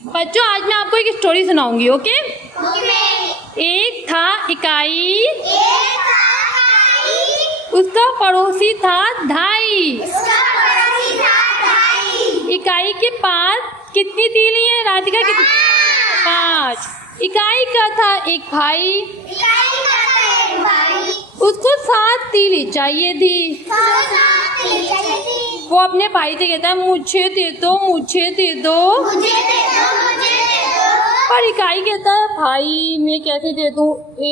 बच्चों आज मैं आपको एक स्टोरी सुनाऊंगी। ओके? एक था इकाई, उसका पड़ोसी था धाई। इकाई के पास कितनी तीली है राधिका? कितनी? 5। इकाई का था एक भाई, उसको 7 तीली चाहिए थी। वो अपने भाई से कहता है मुझे दे दो, मुझे दे दो। पर इकाई कहता है भाई मैं कैसे दे दूं,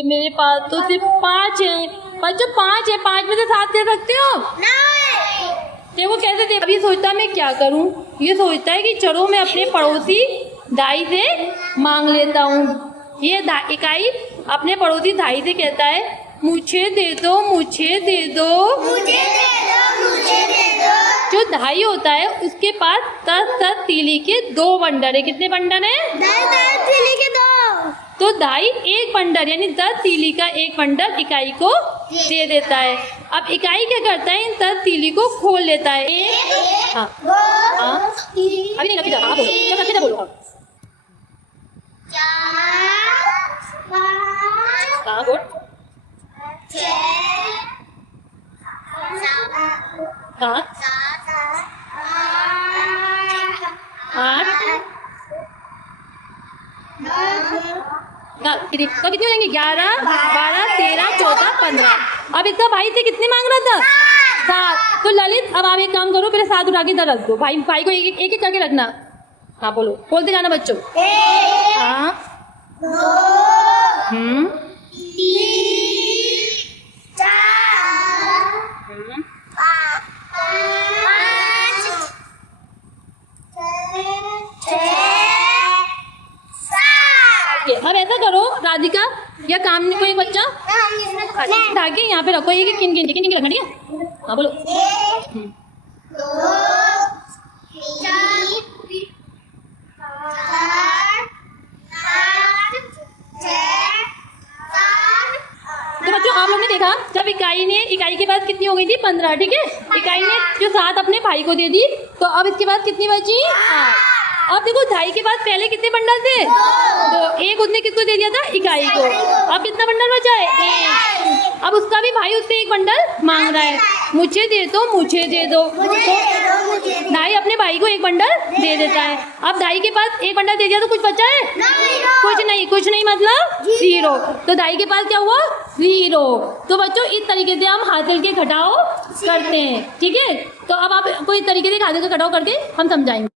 मेरे पास तो सिर्फ 5 है। बच्चों 5 है, 5 में से 7 दे सकते हो? देखो कैसे दे। अभी सोचता मैं क्या करूं, ये सोचता है कि चलो मैं अपने पड़ोसी दाई से मांग लेता हूँ। ये इकाई अपने पड़ोसी दाई से कहता है मुझे दे दो, मुझे दे दो, मुझे दे दो, मुझे दे दो। जो धाई होता है उसके पास 10 तीली के 2 बंडल है। कितने बंडल है? 10 तीली के 2। तो धाई एक बंडल यानी 10 तीली का एक बंडल इकाई को दे देता है। अब इकाई क्या करता है, इन 10 तीली को खोल लेता है। अभी नहीं बोलो, जब रखे बोलो। 4 5 8 तो कितने हो जाएंगे? 11 12 13 14 15। अब इसका भाई से कितने मांग रहा था? 7। तो ललित अब आप एक काम करो, पहले 7 उठा के इधर रख दो। भाई को एक करके रखना। हाँ बोलो, बोलते जाना बच्चों। 1 2 अब ऐसा करो राधिका या काम नहीं कोई बच्चा धागे यहाँ पे रखो, एक किन रखना। ठीक है? हाँ बोलो। 1 2 3 तो बच्चों आप लोग ने देखा जब इकाई के पास कितनी हो गई थी? 15। ठीक है? इकाई ने जो 7 अपने भाई को दे दी, तो अब इसके बाद कितनी बची? 8। अब देखो धाई के पास पहले कितने बंडल थे? 2। एक उसने किसको दे दिया था? इकाई को। अब कितना बंडल बचा है? 1। अब उसका भी भाई उससे एक बंडल मांग रहा है, मुझे दे दो, मुझे दे दो। तो धाई अपने भाई को एक बंडल दे देता है। अब धाई के पास एक बंडल दे दिया तो कुछ बचा है? कुछ नहीं मतलब 0। तो धाई के पास क्या हुआ? 0। तो बच्चों इस तरीके से हम हासिल के घटाव करते हैं। ठीक है? तो अब आप कोई तरीके से हासिल का घटाव करके हम समझाएंगे।